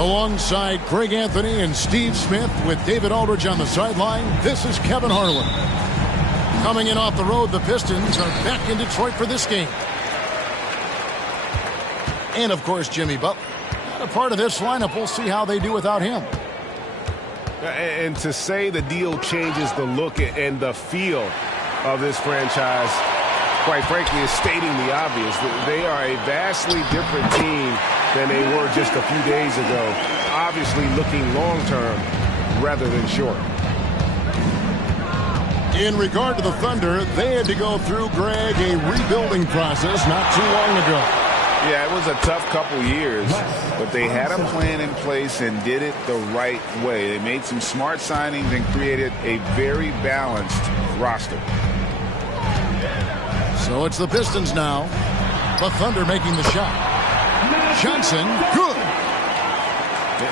Alongside Greg Anthony and Steve Smith with David Aldridge on the sideline, this is Kevin Harlan. Coming in off the road, the Pistons are back in Detroit for this game. And, of course, Jimmy Butler. Not a part of this lineup. We'll see how they do without him. And to say the deal changes the look and the feel of this franchise, quite frankly, is stating the obvious. They are a vastly different team than they were just a few days ago. Obviously looking long-term rather than short. In regard to the Thunder, they had to go through, Greg, a rebuilding process not too long ago. Yeah, it was a tough couple years, but they had a plan in place and did it the right way. They made some smart signings and created a very balanced roster. So it's the Pistons now. The Thunder making the shot. Johnson, good.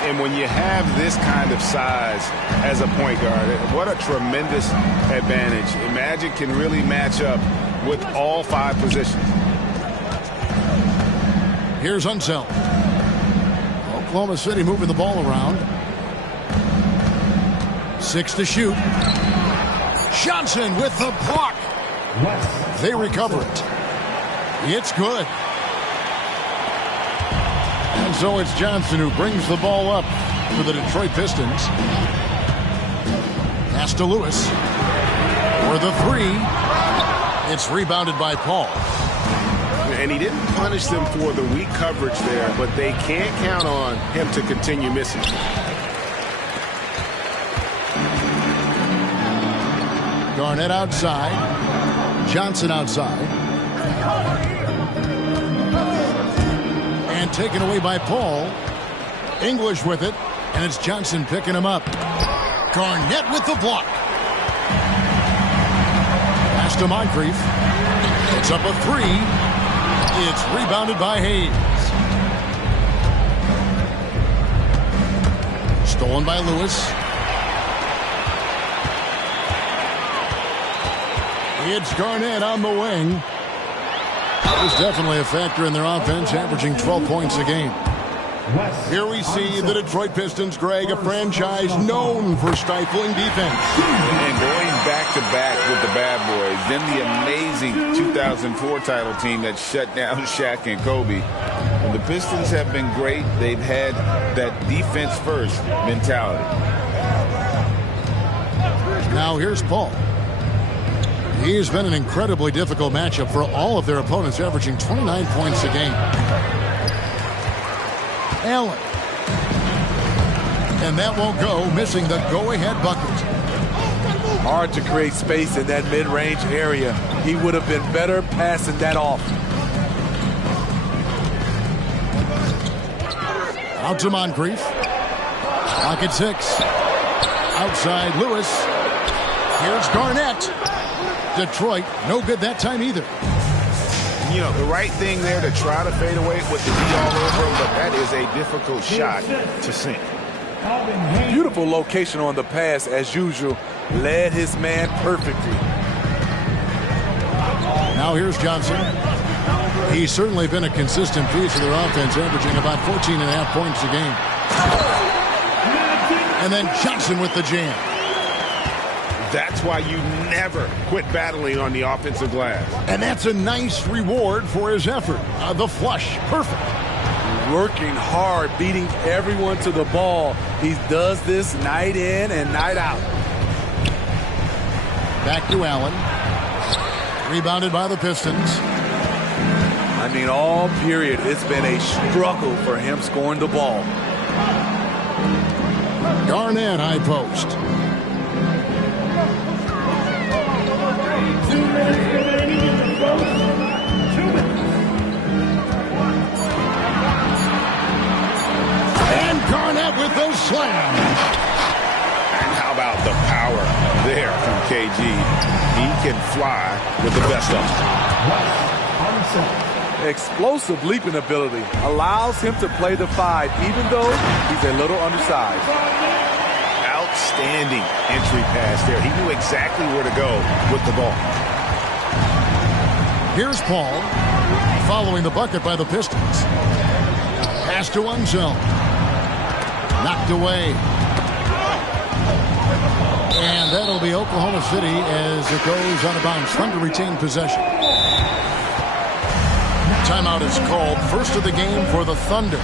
And when you have this kind of size as a point guard, what a tremendous advantage. Magic can really match up with all 5 positions. Here's Unseld. Oklahoma City moving the ball around. 6 to shoot. Johnson with the block. They recover it. It's good. And so it's Johnson who brings the ball up for the Detroit Pistons. Pass to Lewis. For the 3. It's rebounded by Paul. And he didn't punish them for the weak coverage there, but they can't count on him to continue missing. Garnett outside. Johnson outside. And taken away by Paul. English with it, and it's Johnson picking him up. Garnett with the block. Pass to Moncrief. It's up a 3. It's rebounded by Hayes. Stolen by Lewis. It's Garnett on the wing. That was definitely a factor in their offense, averaging 12 points a game. Here we see the Detroit Pistons, Greg, a franchise known for stifling defense. And going back-to-back with the bad boys, then the amazing 2004 title team that shut down Shaq and Kobe. And the Pistons have been great. They've had that defense-first mentality. Now here's Paul. He's been an incredibly difficult matchup for all of their opponents, averaging 29 points a game. Allen. And that won't go, missing the go-ahead bucket. Hard to create space in that mid-range area. He would have been better passing that off. Out to Moncrief. Clock at 6. Outside Lewis. Here's Garnett. Detroit, no good that time either. You know, the right thing there to try to fade away with the D all over him, but that is a difficult shot to sink. Beautiful location on the pass, as usual. Led his man perfectly. Now here's Johnson. He's certainly been a consistent piece of their offense, averaging about 14.5 points a game. And then Johnson with the jam. That's why you never quit battling on the offensive glass. And that's a nice reward for his effort. The flush, perfect. Working hard, beating everyone to the ball. He does this night in and night out. Back to Allen. Rebounded by the Pistons. I mean, all period, it's been a struggle for him scoring the ball. Garnett, high post. And Garnett with those slams. And how about the power there from KG? He can fly with the best of them. Explosive leaping ability allows him to play the 5, even though he's a little undersized. Outstanding entry pass there. He knew exactly where to go with the ball. Here's Paul, following the bucket by the Pistons. Pass to Unseld. Knocked away. And that'll be Oklahoma City as it goes out of bounds. Thunder retain possession. Timeout is called. First of the game for the Thunder.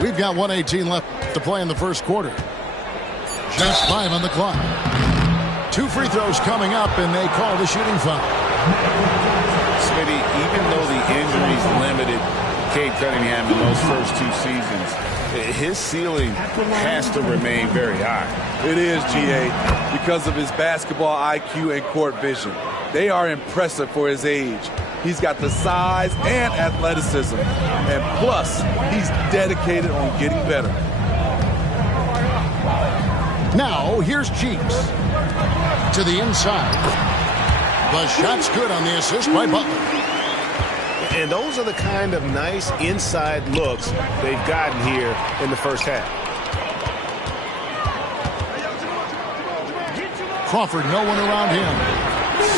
We've got 1:18 left to play in the first quarter. Just 5 on the clock. 2 free throws coming up, and they call the shooting foul. Smitty, even though the injuries limited Cade Cunningham in those first 2 seasons, his ceiling has to remain very high. It is, GA, because of his basketball IQ and court vision. They are impressive for his age. He's got the size and athleticism. And plus, he's dedicated on getting better. Now, here's Cheeks. To the inside. The shot's good on the assist by Butler. And those are the kind of nice inside looks they've gotten here in the first half. Crawford, no one around him.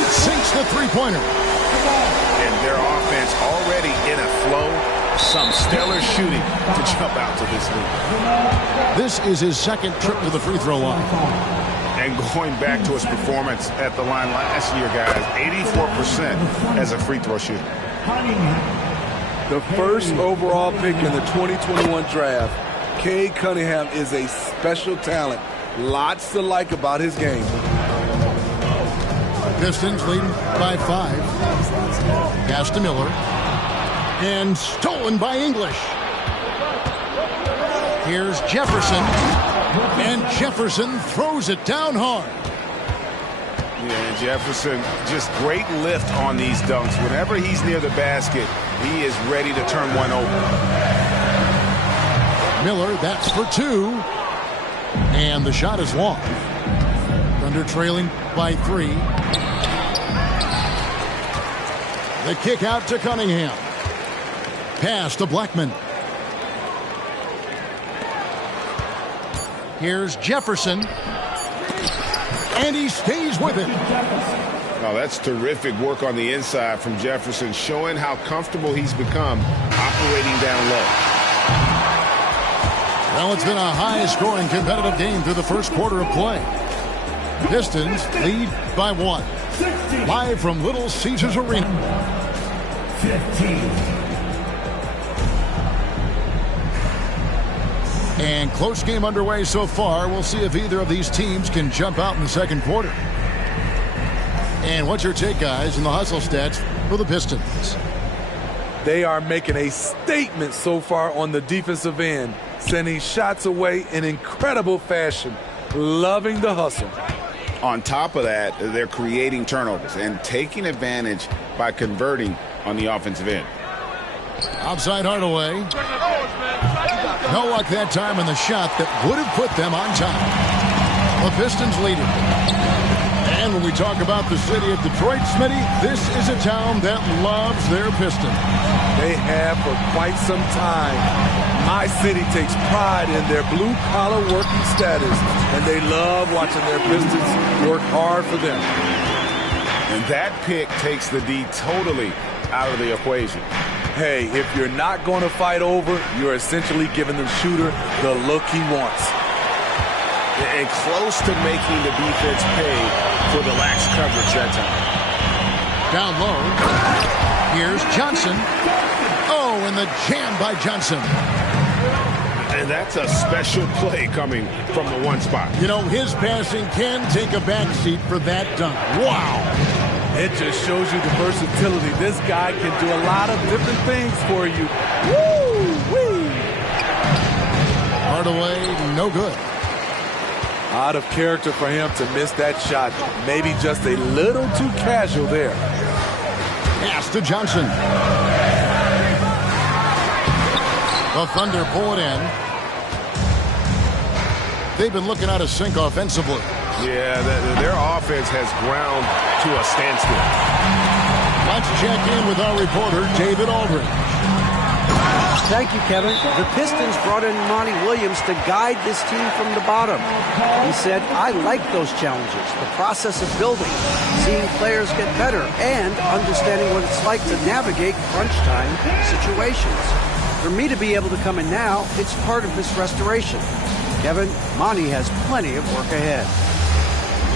Sinks the three-pointer. And their offense already in a flow. Some stellar shooting to jump out to this lead. This is his second trip to the free throw line. And going back to his performance at the line last year, guys, 84% as a free throw shooter. The first overall pick in the 2021 draft, Cade Cunningham is a special talent. Lots to like about his game. Pistons leading by 5. Pass to Miller. And stolen by English. Here's Jefferson. And Jefferson throws it down hard. Yeah, Jefferson, just great lift on these dunks. Whenever he's near the basket, he is ready to turn one over. Miller, that's for 2. And the shot is long. Thunder trailing by 3. The kick out to Cunningham. Pass to Blackman. Here's Jefferson. And he stays with it. Oh, that's terrific work on the inside from Jefferson, showing how comfortable he's become operating down low. Well, it's been a high-scoring competitive game through the first quarter of play. Pistons lead by 1. Live from Little Caesars Arena. 15. And close game underway so far. We'll see if either of these teams can jump out in the second quarter. And what's your take, guys, in the hustle stats for the Pistons? They are making a statement so far on the defensive end, sending shots away in incredible fashion. Loving the hustle. On top of that, they're creating turnovers and taking advantage by converting on the offensive end. Outside Hardaway. No luck that time in the shot that would have put them on top. The Pistons leading. And when we talk about the city of Detroit, Smitty, this is a town that loves their Pistons. They have for quite some time. My city takes pride in their blue-collar working status, and they love watching their Pistons work hard for them. And that pick takes the D totally out of the equation. Hey, if you're not going to fight over, you're essentially giving the shooter the look he wants. And close to making the defense pay for the lax coverage that time. Down low. Here's Johnson. Oh, and the jam by Johnson. And that's a special play coming from the one spot. You know, his passing can take a backseat for that dunk. Wow. It just shows you the versatility. This guy can do a lot of different things for you. Woo-wee! Hardaway, no good. Out of character for him to miss that shot. Maybe just a little too casual there. Pass to Johnson. The Thunder pull it in. They've been looking out of sync offensively. Yeah, their offense has ground to a standstill. Let's check in with our reporter, David Aldridge. Thank you, Kevin. The Pistons brought in Monty Williams to guide this team from the bottom. He said, I like those challenges, the process of building, seeing players get better, and understanding what it's like to navigate crunch time situations. For me to be able to come in now, it's part of this restoration. Kevin, Monty has plenty of work ahead.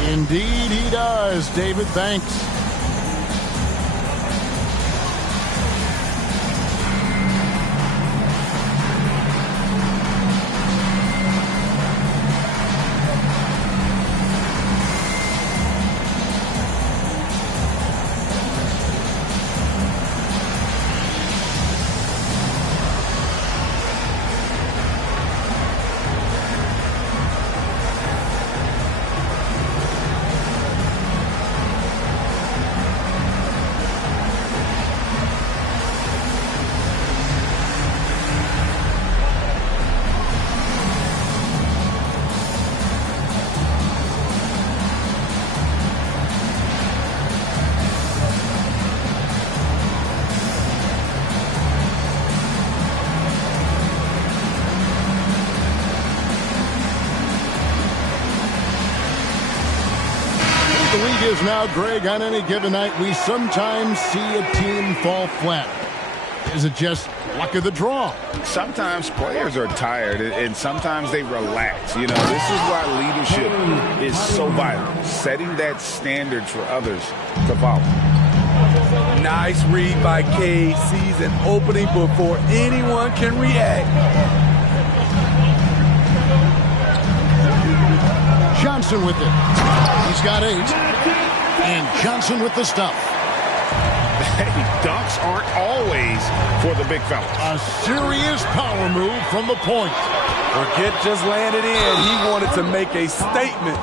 Indeed he does, David. Thanks. The league is now, Greg, on any given night, we sometimes see a team fall flat. Is it just luck of the draw? Sometimes players are tired, and sometimes they relax. You know, this is why leadership is so vital, setting that standard for others to follow. Nice read by K. Sees an opening before anyone can react. Johnson with it. He's got 8. And Johnson with the stuff. Hey, dunks aren't always for the big fellas. A serious power move from the point. Forget just landed in. He wanted to make a statement.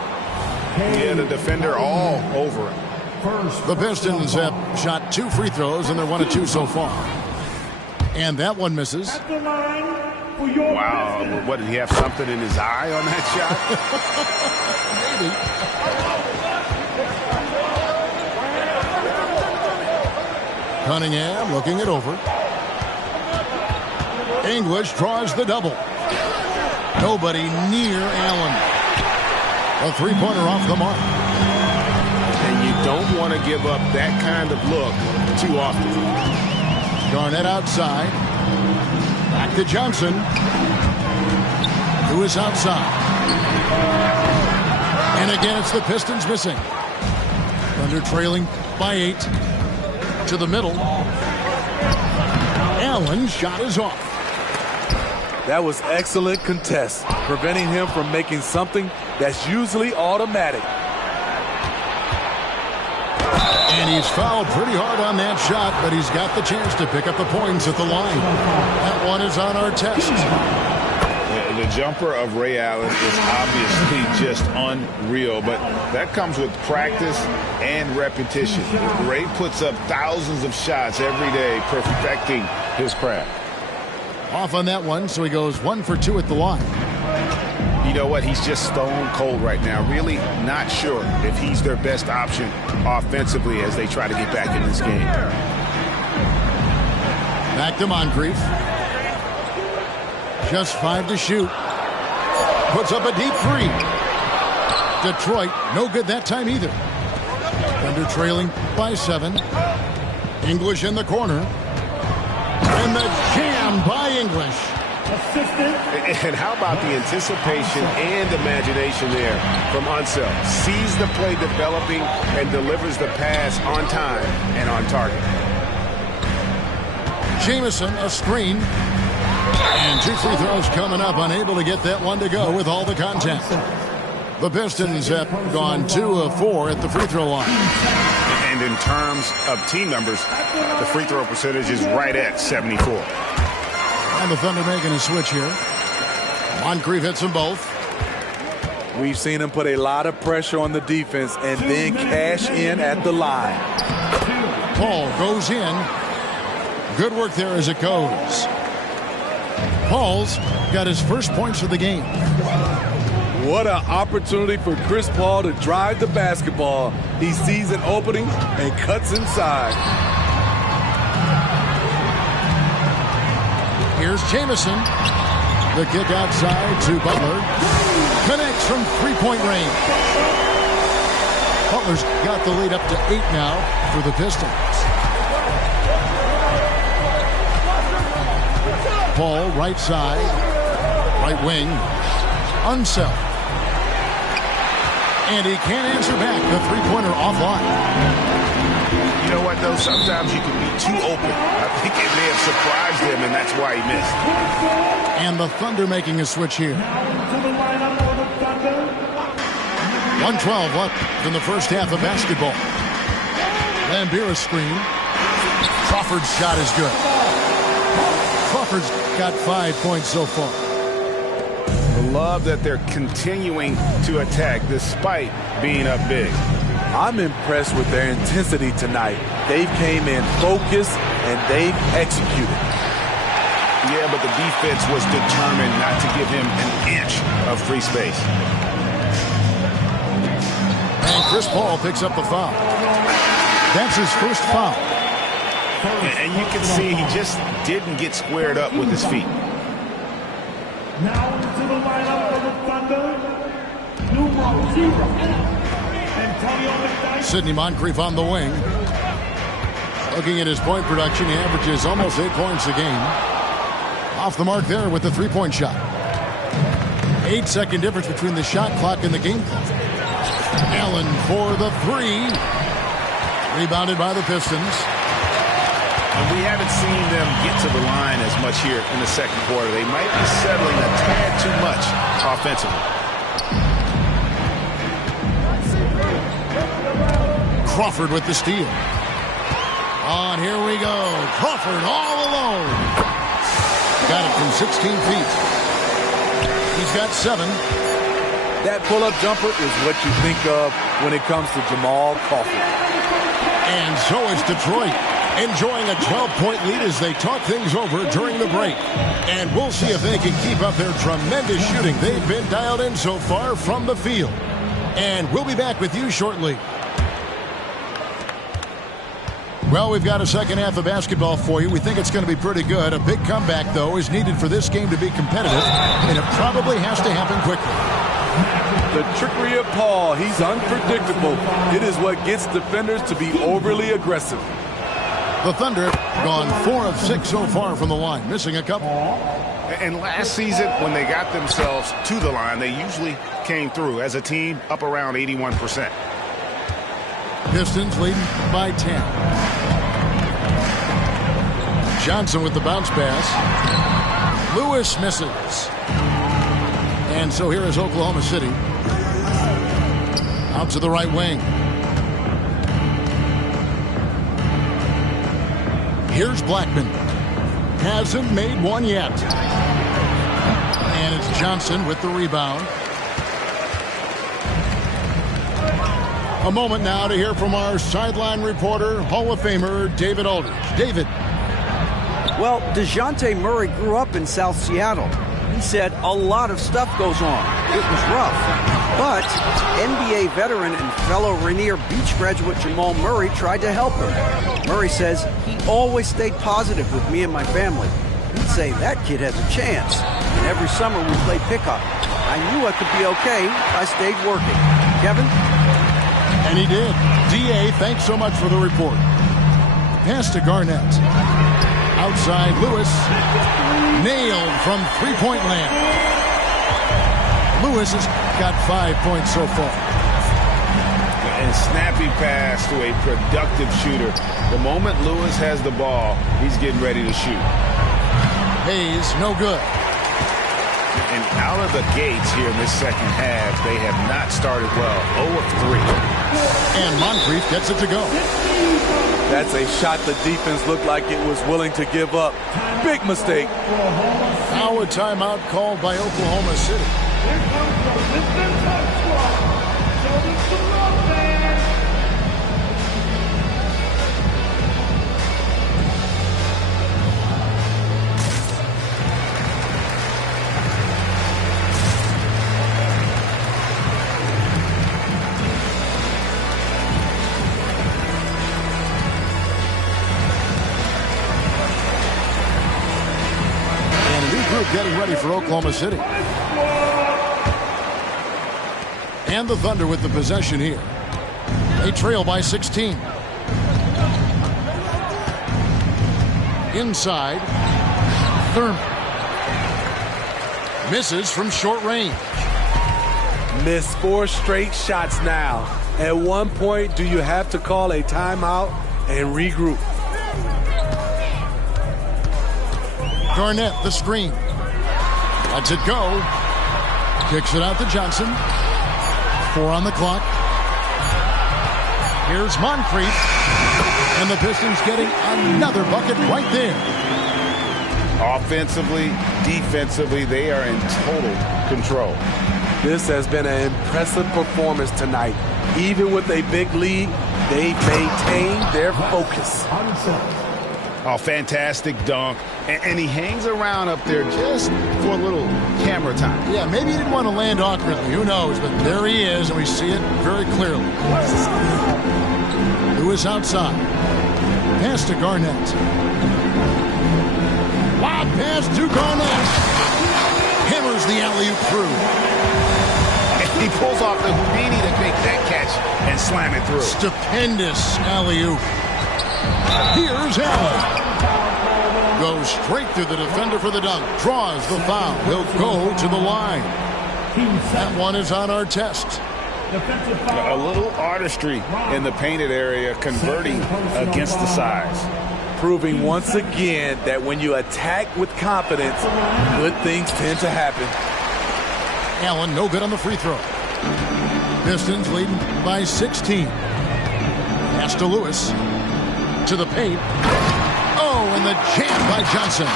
Yeah, the defender all over him. The Pistons have shot 2 free throws, and they're 1 of 2 so far. And that one misses. Wow, what, did he have something in his eye on that shot? Maybe. Cunningham looking it over. English draws the double. Nobody near Allen. A three-pointer off the mark. And you don't want to give up that kind of look too often. Garnett outside. Back to Johnson. Who is outside. And again, it's the Pistons missing. Thunder trailing by 8. To the middle. Allen's shot is off. That was excellent contest, preventing him from making something that's usually automatic. And he's fouled pretty hard on that shot, but he's got the chance to pick up the points at the line. That one is on our test. The jumper of Ray Allen is obviously just unreal, but that comes with practice and repetition. Ray puts up thousands of shots every day, perfecting his craft. Off on that one, so he goes 1 for 2 at the line. You know what? He's just stone cold right now. Really not sure if he's their best option offensively as they try to get back in this game. Back to Moncrief. Just 5 to shoot. Puts up a deep 3. Detroit, no good that time either. Thunder trailing by 7. English in the corner. And the jam by English. And how about the anticipation and imagination there from Unseld? Sees the play developing and delivers the pass on time and on target. Jamison, a screen. And 2 free throws coming up. Unable to get that one to go with all the contact. The Pistons have gone 2 of 4 at the free throw line. And in terms of team numbers, the free throw percentage is right at 74. And the Thunder making a switch here. Moncrief hits them both. We've seen him put a lot of pressure on the defense and then cash in at the line. Paul goes in. Good work there as it goes. Paul's got his first points of the game. What an opportunity for Chris Paul to drive the basketball. He sees an opening and cuts inside. Here's Jamison. The kick outside to Butler. Connects from three-point range. Butler's got the lead up to 8 now for the Pistons. Paul, right side. Right wing. Unseld. And he can't answer back. The three-pointer offline. You know what, though? Sometimes you can be too open. I think it may have surprised him, and that's why he missed. And the Thunder making a switch here. 1:12 left in the first half of basketball. Lambira screen. Crawford's shot is good. Crawford's got 5 points so far. I love that they're continuing to attack despite being up big. I'm impressed with their intensity tonight. They came in focused and they've executed. Yeah, but the defense was determined not to give him an inch of free space. And Chris Paul picks up the foul. That's his first foul. And you can see he just didn't get squared up with his feet. Now into the lineup for the Thunder, numero 0, Antonio McKnight. Sidney Moncrief on the wing. Looking at his point production, he averages almost 8 points a game. Off the mark there with the three-point shot. 8-second difference between the shot clock and the game clock. Allen for the three. Rebounded by the Pistons. And we haven't seen them get to the line as much here in the second quarter. They might be settling a tad too much offensively. Crawford with the steal. Here we go. Crawford all alone. Got it from 16 feet. He's got 7. That pull-up jumper is what you think of when it comes to Jamal Crawford. And so is Detroit, enjoying a 12-point lead as they talk things over during the break. And we'll see if they can keep up their tremendous shooting they've been dialed in so far from the field. And we'll be back with you shortly. Well, we've got a second half of basketball for you. We think it's going to be pretty good. A big comeback, though, is needed for this game to be competitive, and it probably has to happen quickly. The trickery of Paul, he's unpredictable. It is what gets defenders to be overly aggressive. The Thunder gone 4 of 6 so far from the line, missing a couple. And last season, when they got themselves to the line, they usually came through as a team up around 81%. Pistons leading by 10. Johnson with the bounce pass. Lewis misses. And so here is Oklahoma City. Out to the right wing. Here's Blackman. Hasn't made one yet. And it's Johnson with the rebound. A moment now to hear from our sideline reporter, Hall of Famer David Aldridge. David. Well, DeJounte Murray grew up in South Seattle. He said a lot of stuff goes on. It was rough. But NBA veteran and fellow Rainier Beach graduate Jamal Murray tried to help him. Murray says he always stayed positive with me and my family. He'd say that kid has a chance. And every summer we played pickup. I knew I could be okay if I stayed working. Kevin? And he did. D.A., thanks so much for the report. Pass to Garnett. Out Outside, Lewis. Nailed from three-point land. Lewis has got 5 points so far. And snappy pass to a productive shooter. The moment Lewis has the ball, he's getting ready to shoot. Hayes, no good. And out of the gates here in this second half, they have not started well. 0 of 3. And Moncrief gets it to go. That's a shot the defense looked like it was willing to give up. Big mistake. Now a timeout called by Oklahoma City. Here comes the Pistons Hot Squad. Show them some love, man. And a new group getting ready for Oklahoma City. And the Thunder with the possession here. They trail by 16. Inside, Thurman. Misses from short range. Missed 4 straight shots now. At one point, do you have to call a timeout and regroup? Garnett, the screen. Lets it go. Kicks it out to Johnson. 4 on the clock. Here's Moncrief. And the Pistons getting another bucket right there. Offensively, defensively, they are in total control. This has been an impressive performance tonight. Even with a big lead, they maintain their focus. Oh, fantastic dunk. And he hangs around up there just for a little camera time. Yeah, maybe he didn't want to land awkwardly. Who knows? But there he is, and we see it very clearly. Lewis outside. Pass to Garnett. Lob pass to Garnett. Hammers the alley-oop through. He pulls off the Houdini to make that catch and slam it through. Stupendous alley-oop. Here's Allen. Goes straight through the defender for the dunk. Draws the foul. He'll go to the line. That one is on our test. A little artistry in the painted area, converting against the size. Proving once again that when you attack with confidence, good things tend to happen. Allen, no good on the free throw. Pistons leading by 16. Pass to Lewis. To the paint. Oh, and the jam by Johnson.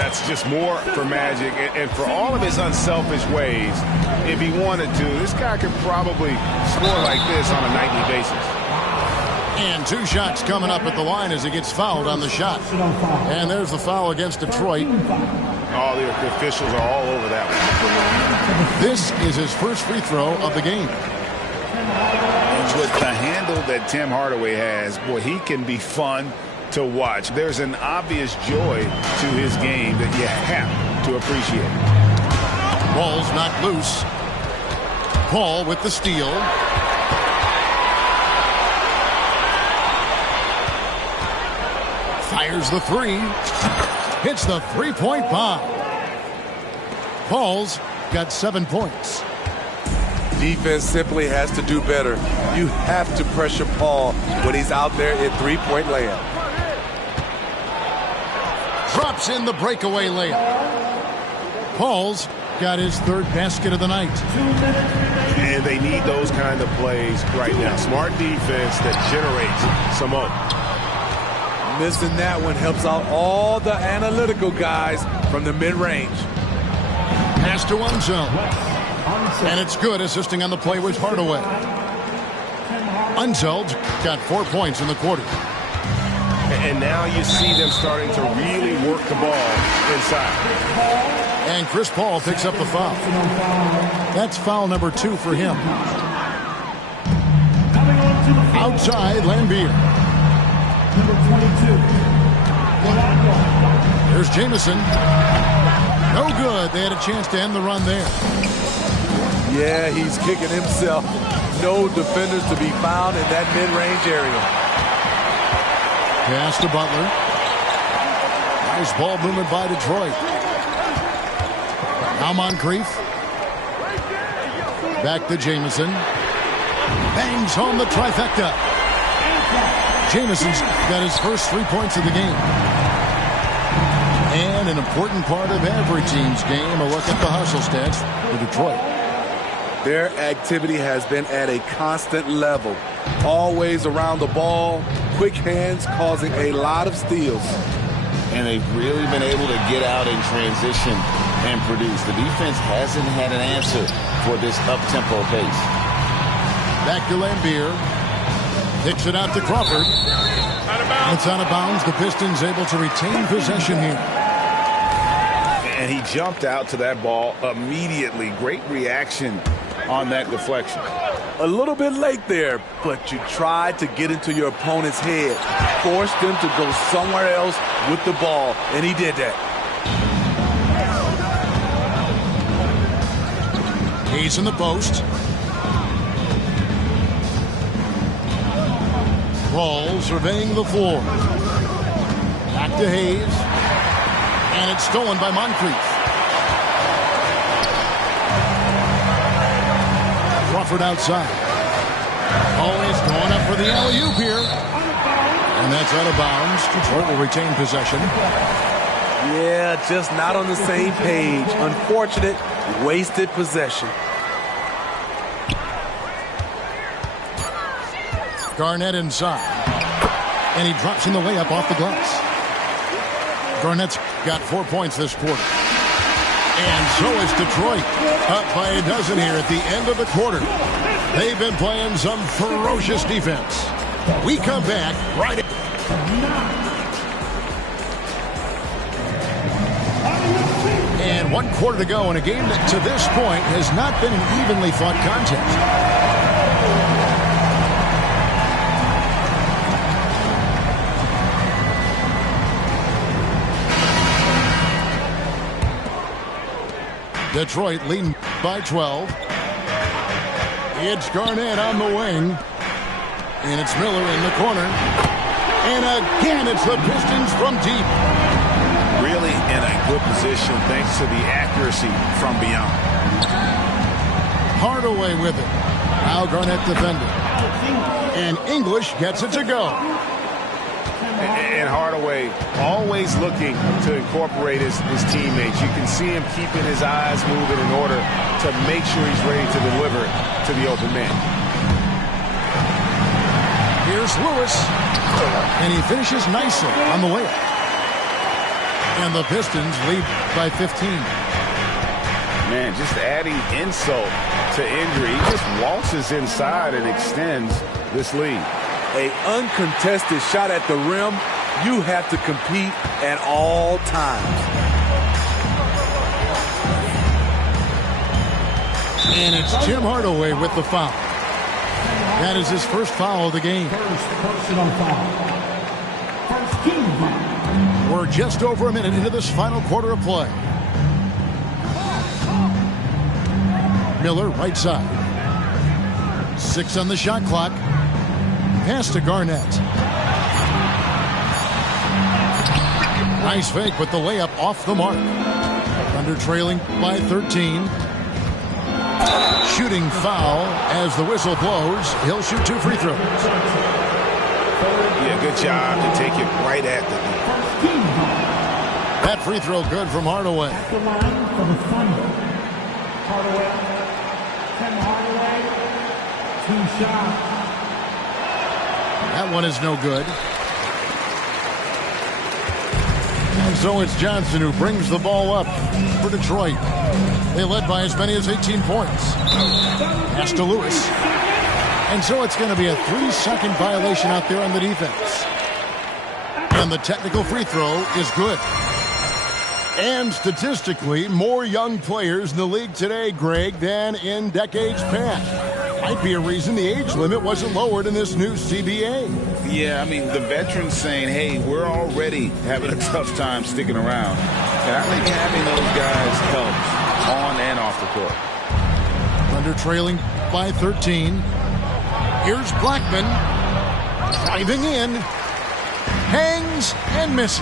That's just more for Magic. And for all of his unselfish ways, if he wanted to, this guy could probably score like this on a nightly basis. And 2 shots coming up at the line as he gets fouled on the shot. And there's the foul against Detroit. All the officials are all over that one. This is his first free throw of the game. And with the handle that Tim Hardaway has, boy, he can be fun to watch. There's an obvious joy to his game that you have to appreciate. Ball's not loose. Paul with the steal. Fires the 3. Hits the three-point bomb. Paul's got 7 points. Defense simply has to do better. You have to pressure Paul when he's out there in three-point layup. Drops in the breakaway layup. Paul's got his 3rd basket of the night. And they need those kind of plays right now. Smart defense that generates some more. Missing that one helps out all the analytical guys from the mid-range. Pass to Unzeld. And it's good. Assisting on the play was Hardaway. Unzeld got 4 points in the quarter. And now you see them starting to really work the ball inside. And Chris Paul picks up the foul. That's foul number 2 for him. Outside, Lambier. Number 22. There's Jamison. No good. They had a chance to end the run there. Yeah, he's kicking himself. No defenders to be found in that mid-range area. Pass to Butler. Nice ball movement by Detroit. Now Moncrief. Back to Jamison. Bangs home the trifecta. Jamison's got his first 3 points of the game. And an important part of every team's game, a look at the hustle stats for Detroit. Their activity has been at a constant level. Always around the ball, quick hands causing a lot of steals. And they've really been able to get out in transition and produce. The defense hasn't had an answer for this up-tempo pace. Back to Lambier. Kicks it out to Crawford. It's out of bounds. The Pistons able to retain possession here. And he jumped out to that ball immediately. Great reaction on that deflection. A little bit late there, but you tried to get into your opponent's head. Forced them to go somewhere else with the ball, and he did that. Hayes in the post. Ball surveying the floor. Back to Hayes. And it's stolen by Moncrief. Crawford outside. Oh, he's going up for the alley-oop here. And that's out of bounds. Detroit will retain possession. Yeah, just not on the same page. Unfortunate, wasted possession. Garnett inside. And he drops in the layup off the glass. Garnett's got 4 points this quarter. And so is Detroit. Up by a dozen here at the end of the quarter. They've been playing some ferocious defense. We come back right in. And 1 quarter to go in a game that to this point has not been an evenly fought contest. Detroit leading by 12. It's Garnett on the wing. And it's Miller in the corner. And again, it's the Pistons from deep. Really in a good position thanks to the accuracy from beyond. Hardaway with it. Now Garnett defending. And English gets it to go. And Hardaway always looking to incorporate his teammates. You can see him keeping his eyes moving in order to make sure he's ready to deliver to the open man. Here's Lewis. And he finishes nicely on the layup. And the Pistons lead by 15. Man, just adding insult to injury. He just waltzes inside and extends this lead. An uncontested shot at the rim, you have to compete at all times. And it's Tim Hardaway with the foul. That is his first foul of the game. We're just over a minute into this final quarter of play. Miller right side. 6 on the shot clock. Pass to Garnett. Nice fake with the layup off the mark. Thunder trailing by 13. Shooting foul as the whistle blows. He'll shoot 2 free throws. Yeah, good job to take it right at the knee. That free throw good from Hardaway. At the line for the Thunder. Hardaway. Tim Hardaway. 2 shots. That one is no good. And so it's Johnson who brings the ball up for Detroit. They led by as many as 18 points. Pass to Lewis. And so it's going to be a 3-second violation out there on the defense. And the technical free throw is good. And statistically, more young players in the league today, Greg, than in decades past. Might be a reason the age limit wasn't lowered in this new CBA. Yeah, I mean, the veterans saying, hey, we're already having a tough time sticking around. And I think having those guys helps on and off the court. Thunder trailing by 13. Here's Blackman. Driving in. Hangs and misses.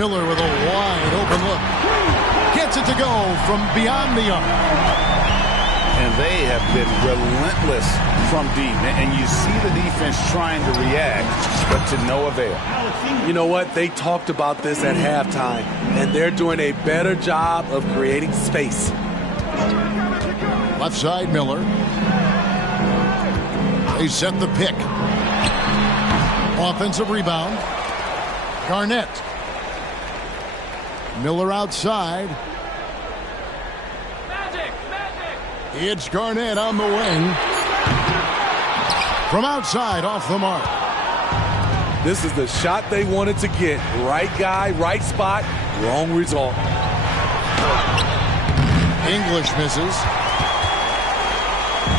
Miller with a wide open look. Gets it to go from beyond the arc. And they have been relentless from deep. And you see the defense trying to react, but to no avail. You know what? They talked about this at halftime, and they're doing a better job of creating space. Left side, Miller. They set the pick. Offensive rebound. Garnett. Miller outside. It's Garnett on the wing. From outside, off the mark. This is the shot they wanted to get. Right guy, right spot, wrong result. English misses.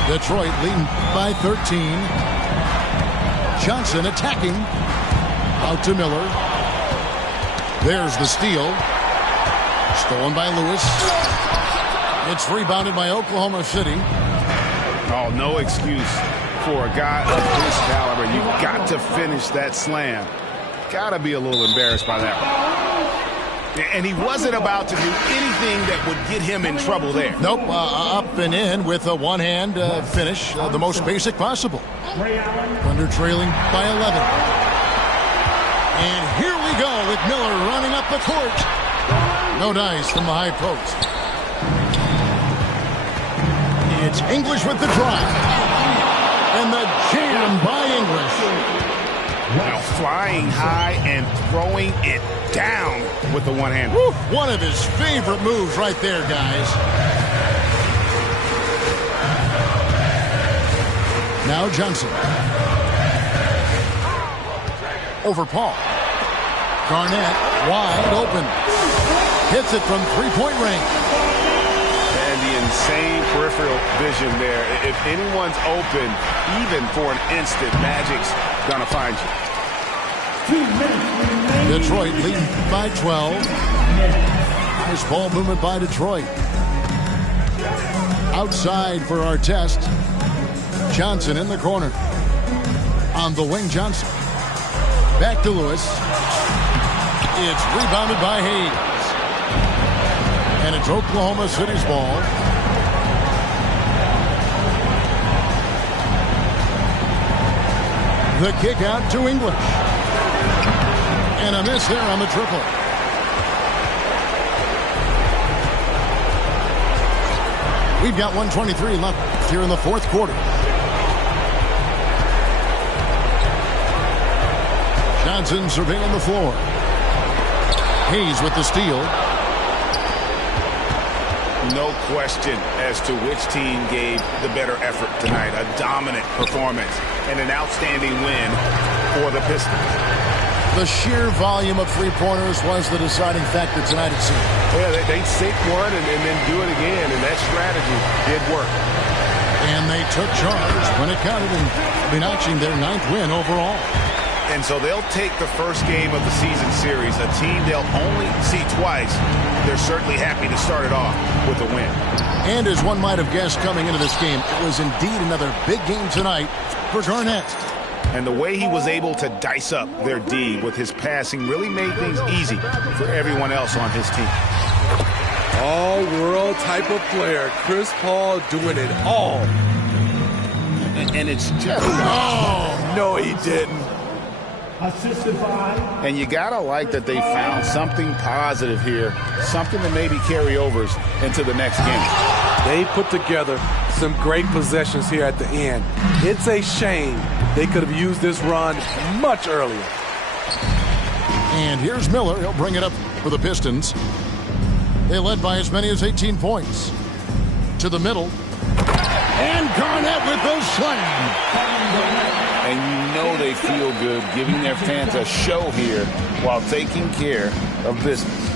Detroit leading by 13. Johnson attacking. Out to Miller. There's the steal. Stolen by Lewis. It's rebounded by Oklahoma City. Oh, no excuse for a guy of his caliber. You've got to finish that slam. Got to be a little embarrassed by that one. And he wasn't about to do anything that would get him in trouble there. Nope, up and in with a one-hand finish, the most basic possible. Thunder trailing by 11. And here we go with Miller running up the court. No dice from the high post. It's English with the drive. And the jam by English. Now flying high and throwing it down with the one hand. Woo, one of his favorite moves right there, guys. Now Johnson. Over Paul. Garnett wide open. Hits it from three-point range. And the insane peripheral vision there. If anyone's open, even for an instant, Magic's gonna find you. Detroit leading by 12. Nice ball movement by Detroit. Outside for our test. Johnson in the corner. On the wing, Johnson. Back to Lewis. It's rebounded by Hayes. And it's Oklahoma City's ball. The kick out to English. And a miss there on the triple. We've got 1:23 left here in the fourth quarter. Johnson surveying the floor. Hayes with the steal. No question as to which team gave the better effort tonight. A dominant performance and an outstanding win for the Pistons. The sheer volume of three-pointers was the deciding factor tonight, it seemed. Yeah, they'd sink one and then do it again, and that strategy did work. And they took charge when it counted in notching their 9th win overall. And so they'll take the first game of the season series, a team they'll only see twice. They're certainly happy to start it off with a win. And as one might have guessed coming into this game, it was indeed another big game tonight for Garnett. And the way he was able to dice up their D with his passing really made things easy for everyone else on his team. All-world type of player. Chris Paul doing it all. And it's just... Oh, no, he didn't. Assisted by. And you gotta like that they found something positive here, something to maybe carry overs into the next game. They put together some great possessions here at the end. It's a shame they could have used this run much earlier. And here's Miller. He'll bring it up for the Pistons. They led by as many as 18 points. To the middle. And Garnett with the slam. And you know they feel good giving their fans a show here while taking care of business.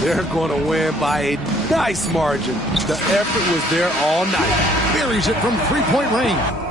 They're going to win by a nice margin. The effort was there all night. Buries it from three-point range.